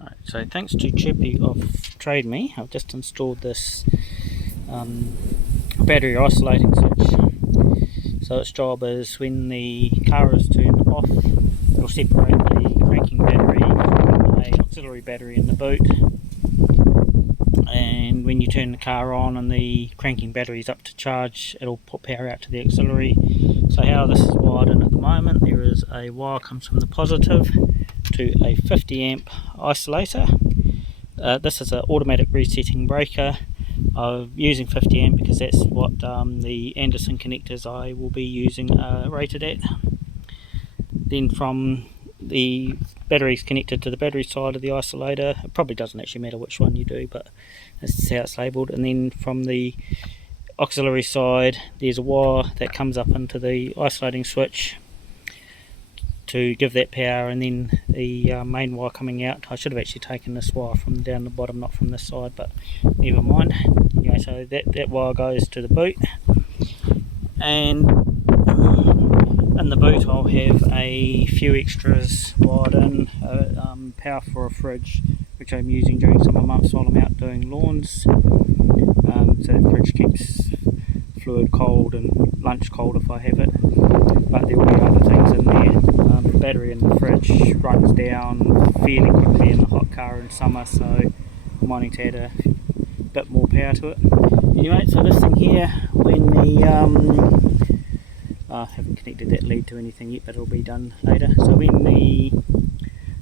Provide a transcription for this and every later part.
Right, so thanks to Chirpy of Trademe, I've just installed this battery isolating switch. So its job is when the car is turned off, it'll separate the cranking battery from an auxiliary battery in the boot. And when you turn the car on and the cranking battery is up to charge, it'll put power out to the auxiliary. So how this is wired in at the moment, there is a wire comes from the positive to a 50 amp isolator. This is an automatic resetting breaker. I'm using 50 amp because that's what the Anderson connectors I will be using are rated at. Then from the batteries connected to the battery side of the isolator, it probably doesn't actually matter which one you do, but this is how it's labelled. And then from the auxiliary side, there's a wire that comes up into the isolating switch to give that power, and then the main wire coming out. I should have actually taken this wire from down the bottom, not from this side, but never mind. Anyway, so that wire goes to the boot, and in the boot I'll have a few extras wired in, power for a fridge, which I'm using during summer months while I'm out doing lawns. So the fridge keeps fluid cold and lunch cold if I have it, but there will be other things in there. The battery in the fridge runs down fairly quickly in the hot car in summer, so I'm wanting to add a bit more power to it. Anyway, so this thing here, when the I haven't connected that lead to anything yet, but it'll be done later. So when the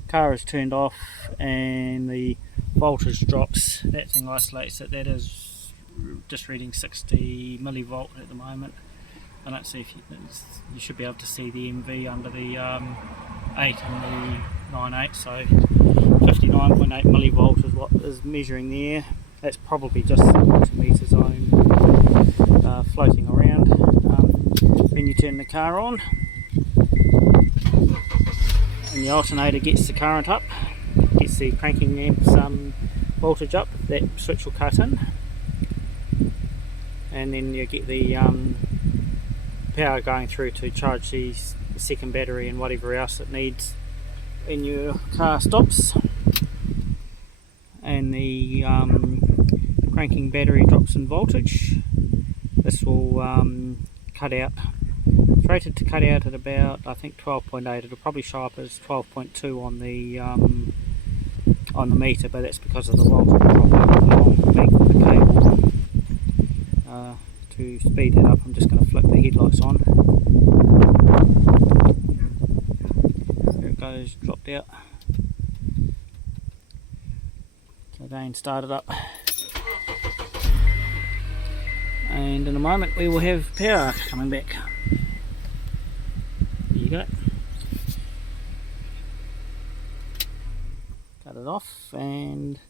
car is turned off and the voltage drops, that thing isolates it. That is just reading 60 millivolt at the moment. I don't see if you should be able to see the MV under the 8 and the 9.8, so 59.8 millivolt is what is measuring there. That's probably just the multimeter zone floating around. Then you turn the car on and the alternator gets the current up, gets the cranking amps voltage up. That switch will cut in, and then you get the power going through to charge the second battery and whatever else it needs when your car stops. And the cranking battery drops in voltage. This will cut out. It's rated to cut out at about, I think, 12.8. It'll probably show up as 12.2 on the meter, but that's because of the voltage drop over the long length of the cable. To speed it up, I'm just going to flick the headlights on. There it goes, dropped out. So again, start it up. And in a moment we will have power coming back. There you go. Cut it off, and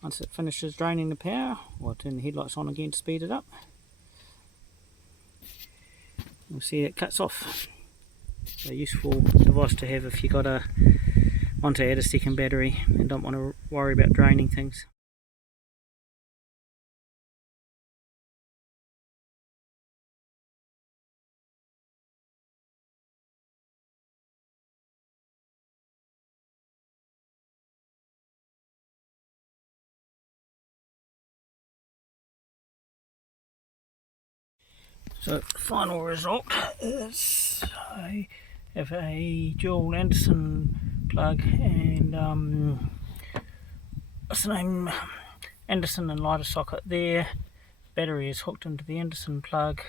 once it finishes draining the power, I'll turn the headlights on again to speed it up. You'll see it cuts off. So a useful device to have if you want to add a second battery and don't want to worry about draining things. So the final result is I have a dual Anderson plug and what's the name, Anderson and lighter socket there. Battery is hooked into the Anderson plug,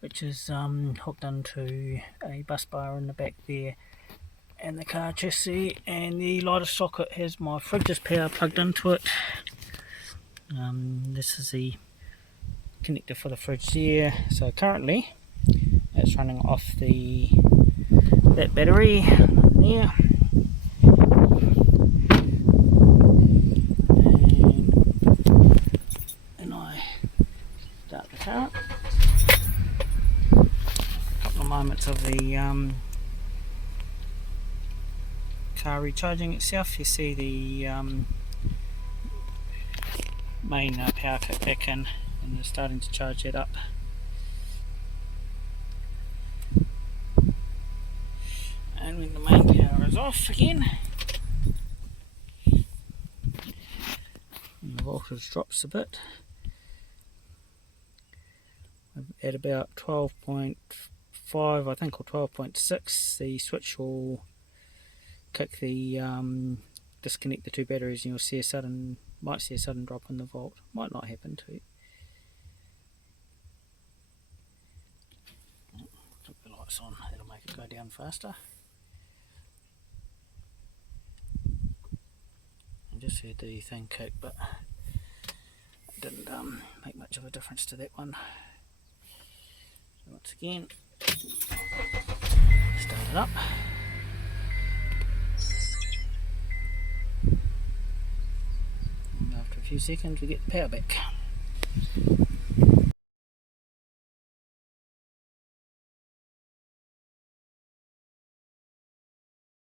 which is hooked into a bus bar in the back there, and the car chassis, and the lighter socket has my fridge's power plugged into it. This is the connector for the fridge there. So currently it's running off that battery there, and I start the car up. A couple of moments of the car recharging itself. You see the main power kick back in, and they're starting to charge that up. And when the main power is off again, voltage drops a bit. At about 12.5 I think, or 12.6, the switch will kick the disconnect the two batteries, and you'll see might see a sudden drop in the volt. Might not happen too. Flip the lights on, that'll make it go down faster. I just heard the thing kick, but it didn't make much of a difference to that one. So once again, start it up. And after a few seconds we get the power back.